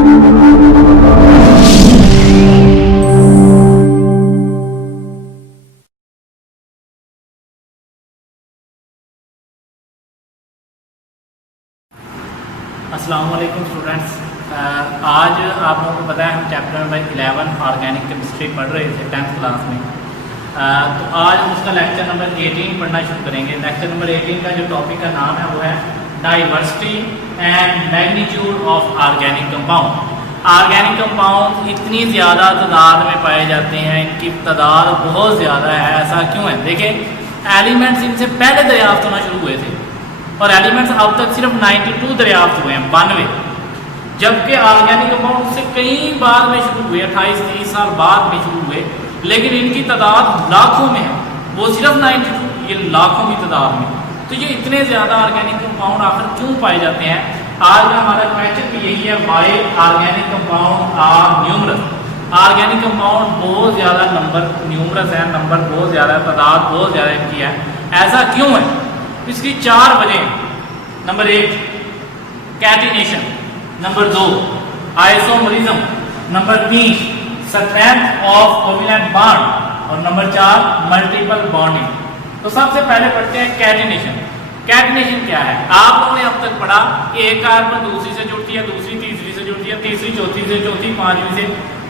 अस्सलाम वालेकुम स्टूडेंट्स। आज आप लोगों को पता है हम चैप्टर नंबर 11 ऑर्गेनिक केमिस्ट्री पढ़ रहे थे 10th क्लास में। तो आज हम उसका लेक्चर नंबर 18 पढ़ना शुरू करेंगे। लेक्चर नंबर 18 का जो टॉपिक का नाम है वो है diversity and magnitude of organic compound. Organic compound इतनी ज़्यादा तादाद में पाए जाते हैं, इनकी तादाद बहुत ज़्यादा है। ऐसा क्यों है? देखें, एलिमेंट्स इनसे पहले दरियाफ्त होना शुरू हुए थे और एलिमेंट्स अब तक सिर्फ 92 दरियाफ्त हुए हैं, 92, जबकि ऑर्गेनिक कंपाउंड से कई बाद में शुरू हुए, 28-30 साल बाद में शुरू हुए, लेकिन इनकी तादाद लाखों में है। वो सिर्फ 92, ये लाखों की तादाद में। तो ये इतने ज़्यादा ऑर्गेनिक कंपाउंड आखिर क्यों पाए जाते हैं? आज का हमारा क्वेश्चन भी यही है, why organic compound are numerous. Organic compound बहुत ज़्यादा नंबर न्यूमरस है, नंबर बहुत ज़्यादा है, तादाद बहुत ज़्यादा इनकी है। ऐसा क्यों है? इसकी 4 वजह। Number 1 catenation, number 2 isomerism, number 3 strength of covalent bond और नंबर 4 मल्टीपल बॉन्डिंग। तो सबसे पहले पढ़ते हैं कैटिनेशन। कैटिनेशन क्या है? आप लोगों ने अब तक पढ़ा कि एक कार्बन दूसरी से जुड़ती है, दूसरी तीसरी से जुड़ती है, तीसरी चौथी से, चौथी पांचवी से।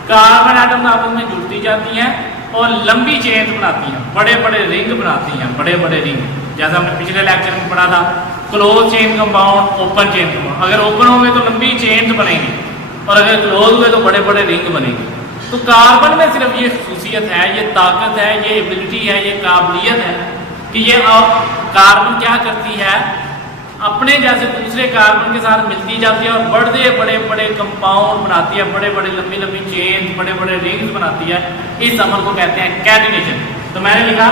कार्बन एटम आपस में जुड़ती जाती हैं और लंबी चेन बनाती हैं, बड़े बड़े रिंग बनाती हैं, बड़े बड़े रिंग। जैसा हमने पिछले लेक्चर में पढ़ा था, close chain compound, open chain compound. अगर ओपन होंगे तो लंबी चेन बनेंगी और अगर क्लोज हुए तो बड़े बड़े रिंग बनेंगे। तो कार्बन में सिर्फ ये खसूसियत है, ये ताकत है, ये एबिलिटी है, ये काबिलियत है कि ये कार्बन क्या करती है, अपने जैसे दूसरे कार्बन के साथ मिलती जाती है और बड़े बड़े बड़े कंपाउंड बनाती है, बड़े बड़े लंबी लंबी चेन, बड़े बड़े रिंग्स बनाती है। इस अमल को कहते हैं कैटिनेशन। तो मैंने लिखा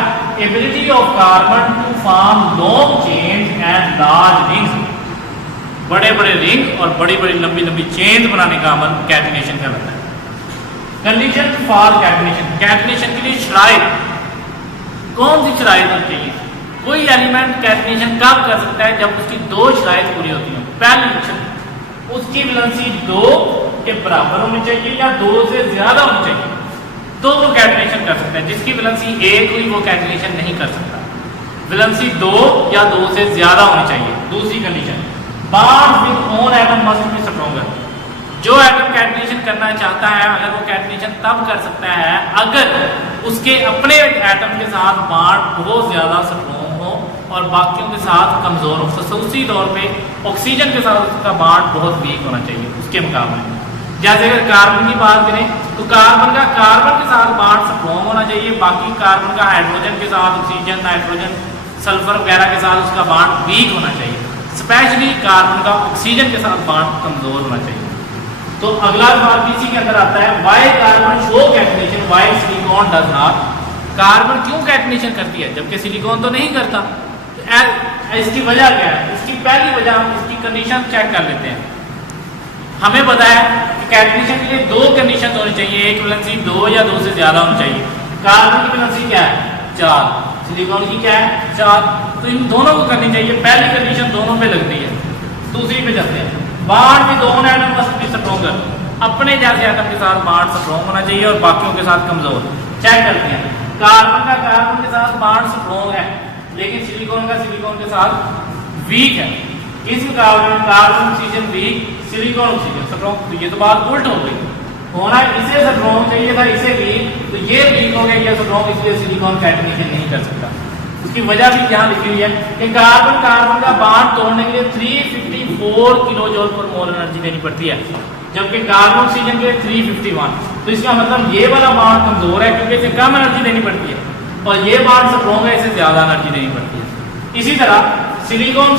ability of carbon to form long chain and large rings. बड़े बड़े रिंग और बड़ी बड़ी लंबी लंबी चेन बनाने का अमल कैटिनेशन का लगता है। कंडीशन फॉर कैटिनेशन, कैटिनेशन के लिए शराइत, कौन सी शराइत होनी चाहिए? कोई एलिमेंट कैटिनेशन कब कर सकता है? जब उसकी 2 शराइत पूरी होती हैं। पहली, उसकी वैलेंसी 2 के बराबर होनी चाहिए या 2 से ज्यादा होनी चाहिए, तो वो कैटिनेशन कर सकता है। जिसकी वैलेंसी 1 हुई वो कैटिनेशन नहीं कर सकता। वैलेंसी 2 या 2 से ज्यादा होनी चाहिए। दूसरी condition, bond with own atom must be stronger. जो एटम कैटिनेशन करना चाहता है, अगर वो कैटिनेशन तब कर सकता है अगर उसके अपने एटम के साथ बॉन्ड बहुत ज्यादा स्ट्रॉन्ग हो और बाकियों के साथ कमजोर हो। खसूसी तौर पे ऑक्सीजन के साथ उसका बॉन्ड बहुत वीक होना चाहिए उसके मुकाबले। जैसे अगर कार्बन की बात करें तो कार्बन के साथ बॉन्ड स्ट्रॉन्ग होना चाहिए, बाकी कार्बन का हाइड्रोजन के साथ, ऑक्सीजन, नाइट्रोजन, सल्फर वगैरह के साथ उसका बॉन्ड वीक होना चाहिए। स्पेशली कार्बन का ऑक्सीजन के साथ बॉन्ड कमजोर होना चाहिए। तो अगला सवाल इसी के अंदर आता है, why carbon show catenation while silicon does not. Carbon क्यों कैटिनेशन करती है जबकि सिलिकॉन तो नहीं करता? इसकी वजह क्या है? इसकी पहली वजह हम इसकी कंडीशन चेक कर लेते हैं। हमें पता है कि कैटिनेशन के लिए 2 कंडीशन होनी चाहिए, एक वैलेंसी 2 या 2 से ज्यादा होनी चाहिए। कार्बन की वैलेंसी क्या है? 4, सिलिकॉन की क्या है? 4। तो इन दोनों को करनी चाहिए। पहली कंडीशन दोनों पे लगती है। दूसरी पे चलते हैं, bond with own atom must be stronger. अपने जैसे एटम के साथ बॉन्ड स्ट्रॉन्ग होना चाहिए और बाकियों के साथ कमजोर। चेक करते हैं, कार्बन के साथ बॉन्ड स्ट्रॉन्ग है लेकिन सिलिकॉन के साथ वीक है। इस मुकाबले में carbon oxygen weak, silicon oxygen strong. तो ये तो बात उल्ट हो गई। होना इसे स्ट्रॉन्ग चाहिए था, इसे वीक, तो ये वीक हो गया, ये स्ट्रॉन्ग, इसलिए सिलिकॉन कैटिनेशन नहीं कर सकता। उसकी वजह भी यहाँ लिखी हुई है कि कार्बन का बॉन्ड तोड़ने के लिए 354 किलो जूल पर मोल एनर्जी देनी पड़ती है, जबकि कार्बन ऑक्सीजन के लिए 351। तो इसका मतलब ये वाला बॉन्ड कमजोर है क्योंकि इसे कम एनर्जी देनी पड़ती है और ये बॉन्ड स्ट्रॉन्ग है, इसे ज्यादा एनर्जी देनी पड़ती है। इसी तरह सिलिकॉन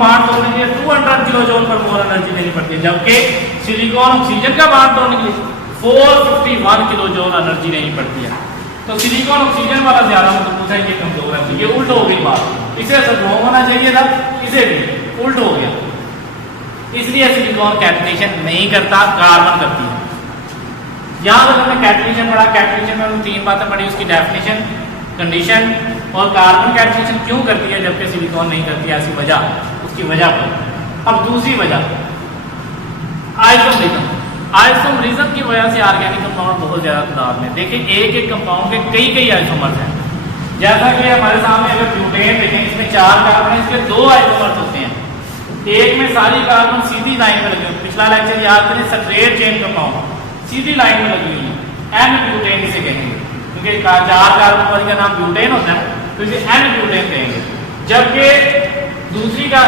बॉन्ड तोड़ने के लिए 200 किलो जूल पर मोल एनर्जी देनी पड़ती है, जबकि सिलिकॉन ऑक्सीजन का बॉन्ड तोड़ने के लिए 451 किलो जूल एनर्जी देनी पड़ती है। तो सिलिकॉन ऑक्सीजन वाला ज्यादा मजबूत है, ये कमजोर है। तो ये उल्ट हो गई बात। इसे स्ट्रॉन्ग होना चाहिए था, इसे भी उल्ट हो गया। इसलिए सिलिकॉन कैटिनेशन नहीं करता, कार्बन करती है। यहां तक हमने कैटिनेशन पढ़ा। कैटिनेशन में हम 3 बातें पढ़ी, उसकी डेफिनेशन, कंडीशन और कार्बन कैटिनेशन क्यों करती है जबकि सिलिकॉन नहीं करती है, ऐसी वजह, उसकी वजह पर। अब दूसरी वजह, आइसोमरिज्म। आइसोमरिज्म की वजह से ऑर्गेनिक कंपाउंड बहुत ज़्यादा तादाद में, देखिए एक एक कंपाउंड के कई कई आइसोमर्स हैं। जैसा कि हमारे सामने अगर ब्यूटेन देखें, इसमें 4 कार्बन है, इसके 2 आइसोमर्स होते हैं। एक में सारी कार्बन सीधी लाइन में लगी हुई, पिछला लेक्चर याद करें, स्ट्रेट चेन कंपाउंड सीधी लाइन में लगी हुई है, एन ब्यूटेन इसे कहेंगे, क्योंकि 4 कार्बन वाली का नाम ब्यूटेन होता है तो इसे एन ब्यूटेन कहेंगे। जबकि दूसरी का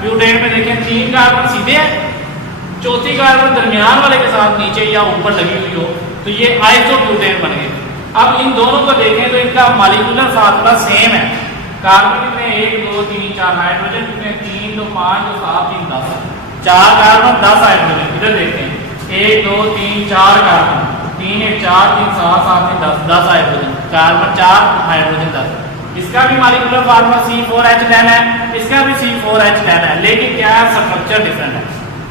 ब्यूटेन में देखें 3 कार्बन सीधे हैं, चौथी कार्बन दरमियान वाले के साथ नीचे या ऊपर लगी हुई हो, तो ये आइसोब्यूटेन बन गए। अब इन दोनों को देखें तो इनका मॉलिक्यूलर फार्मूला सेम है। कार्बन कितने 1 2 3 4, हाइड्रोजन कितने 3 2 5 2 7 3 10, 4 कार्बन 10 हाइड्रोजन। इधर देखते हैं 1 2 3 4 कार्बन, 3 1 4 3 7 7 3 10, 10 हाइड्रोजन, कार्बन 4 हाइड्रोजन 10। इसका भी मॉलिक्यूलर फार्मूला C4H10 है, इसका भी C4H10 है, लेकिन क्या है, स्ट्रक्चर डिफरेंट है।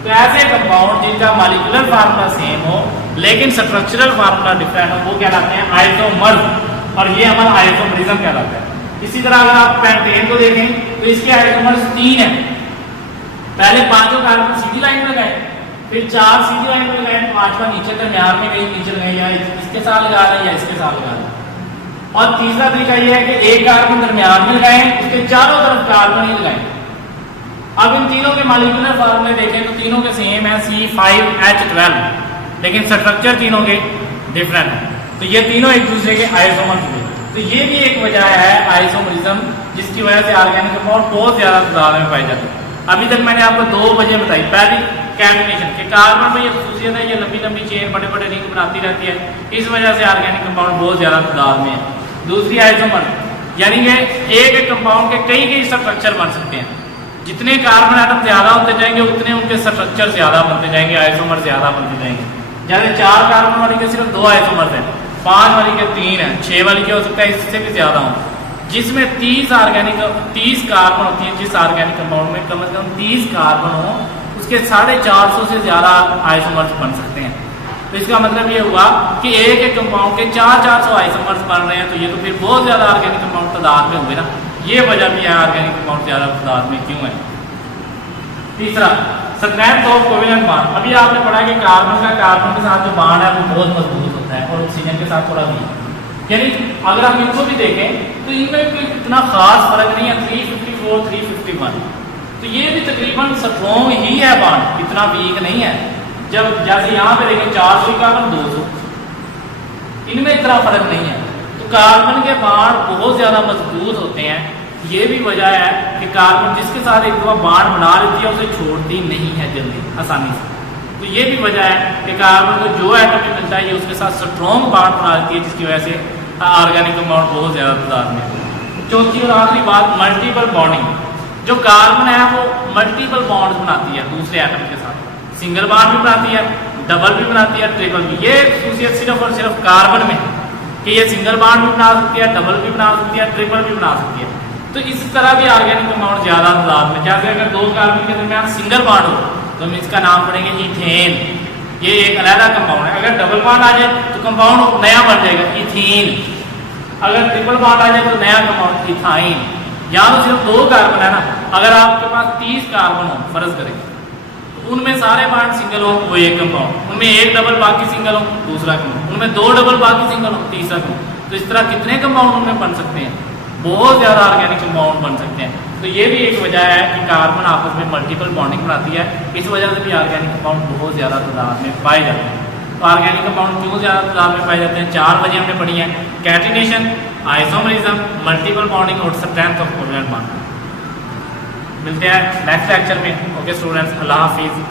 तो ऐसे कंपाउंड जिनका मॉलिक्यूलर फार्मूला सेम हो लेकिन स्ट्रक्चरल फार्मूला डिफरेंट हो, वो कहलाते हैं आइसोमर्स, और ये हमारा आइसोमरिज्म कहलाता है। इसी तरह अगर आप पेंटेन को देखें तो इसके आइसोमर्स 3 हैं। पहले 5 कार्बन सीधी लाइन में लगाए, फिर 4 सीधी लाइन में लगाए, 5वां नीचे दरमियान में कहीं नीचे लगाए, या इसके साथ लगा रहे हैं या इसके साथ लगा रहे हैं। और तीसरा तरीका यह है कि एक कार्बन दरमियान में लगाए, उसके चारों तरफ कार्बन ही लगाए। अब इन तीनों के मॉलिक्यूलर फार्मूले देखें तो तीनों के सेम है C5H12, लेकिन स्ट्रक्चर तीनों के डिफरेंट है। तो ये तीनों एक दूसरे के आइसोमर हुए। तो ये भी एक वजह है आइसोमरिज्म, जिसकी वजह से ऑर्गेनिक कंपाउंड बहुत ज्यादा तादाद में पाए जाते हैं। अभी तक मैंने आपको 2 वजह बताई। पहली कैटिनेशन के कार्बन में ये खसूसियत है, ये लंबी लंबी चेन बड़े बड़े रिंग बनाती रहती है, इस वजह से ऑर्गेनिक कंपाउंड बहुत ज्यादा तादाद में है। दूसरी आइसोमर, यानी कि एक एक कंपाउंड के कई कई स्ट्रक्चर बन सकते हैं। जितने कार्बन एटम ज्यादा होते जाएंगे उतने उनके स्ट्रक्चर ज्यादा बनते जाएंगे, आइसोमर ज्यादा बनते जाएंगे। जैसे 4 कार्बन वाली के सिर्फ 2 आइसोमर्स हैं, 5 वाली के 3 हैं, 6 वाली के हो सकता है इससे भी ज्यादा हो। जिसमें 30 कार्बन होती है, जिस ऑर्गेनिक कंपाउंड में कम से कम 30 कार्बन हो, उसके 450 से ज्यादा आइसोमर्स बन सकते हैं। तो इसका मतलब ये हुआ कि एक एक कंपाउंड के 400 आइसोमर्स बन रहे हैं, तो ये तो फिर बहुत ज्यादा ऑर्गेनिक कंपाउंड तादाद में हुए ना। ये वजह भी है ऑर्गेनिक कंपाउंड ज्यादा तादाद में क्यों है। तीसरा, स्ट्रेंथ ऑफ कोवेलेंट बॉन्ड। अभी आपने पढ़ा कि कार्बन के साथ जो बॉन्ड है वो बहुत मजबूत होता है और ऑक्सीजन के साथ थोड़ा वीक। यानी अगर हम इनको भी देखें तो इनमें कोई इतना खास फर्क नहीं है, 354 351। तो ये भी तकरीबन स्ट्रॉन्ग ही है बॉन्ड, इतना वीक नहीं है। जब जैसे यहाँ पे देखें 400 कार्बन 200, इनमें इतना फर्क नहीं है। तो कार्बन के बॉन्ड बहुत ज्यादा मजबूत होते हैं। ये भी वजह है कि कार्बन जिसके साथ एक दफा बॉन्ड बना लेती है उसे छोड़ती नहीं है जल्दी आसानी से। तो ये भी वजह है कि कार्बन को जो एटम भी मिलता है ये उसके साथ स्ट्रॉन्ग बॉन्ड बना लेती है, जिसकी वजह से ऑर्गेनिक कंपाउंड बहुत ज्यादा तादाद में। चौथी और आखिरी बात, मल्टीपल बॉन्डिंग। जो कार्बन है वो मल्टीपल बॉन्ड बनाती है दूसरे एटम के साथ, सिंगल बॉन्ड भी बनाती है, डबल भी बनाती है, ट्रिपल भी। ये खासियत सिर्फ और सिर्फ कार्बन में कि ये सिंगल बॉन्ड भी बना सकती है, डबल भी बना सकती है, ट्रिपल भी बना सकती है। तो इस तरह भी ऑर्गेनिक कंपाउंड ज्यादा तादाद में, जैसे अगर 2 कार्बन के दरमियान सिंगल बॉन्ड हो तो हम इसका नाम पढ़ेंगे इथेन, ये एक अलग कंपाउंड है। अगर डबल बॉन्ड आ जाए तो कंपाउंड नया बन जाएगा इथीन, अगर ट्रिपल बॉन्ड आ जाए तो नया कंपाउंड इथाइन। यहाँ तो सिर्फ 2 कार्बन है ना, अगर आपके पास 30 कार्बन हो फर्ज करें, तो उनमें सारे बॉन्ड सिंगल हो वो एक कंपाउंड, उनमें 1 डबल बाकी सिंगल हो दूसरा कंपाउंड, उनमें 2 डबल बाकी सिंगल हो तीसरा कंपाउंड। तो इस तरह कितने कंपाउंड उनमें बन सकते हैं, बहुत ज्यादा ऑर्गेनिक कंपाउंड बन सकते हैं। तो ये भी एक वजह है कि कार्बन आपस में मल्टीपल बॉन्डिंग बनाती है, इस वजह से भी ऑर्गेनिक कंपाउंड बहुत ज्यादा तादाद में पाए जाते हैं। तो ऑर्गेनिक कंपाउंड क्यों ज्यादा तादाद में पाए जाते हैं, 4 वजह हमने पढ़ी है, कैटिनेशन, आइसोमरिज्म, मल्टीपल बॉन्डिंग और स्ट्रेंथ ऑफ कोवेलेंट बॉन्ड। मिलते हैं नेक्स्ट लेक्चर में। ओके स्टूडेंट्स, अल्लाह हाफिज।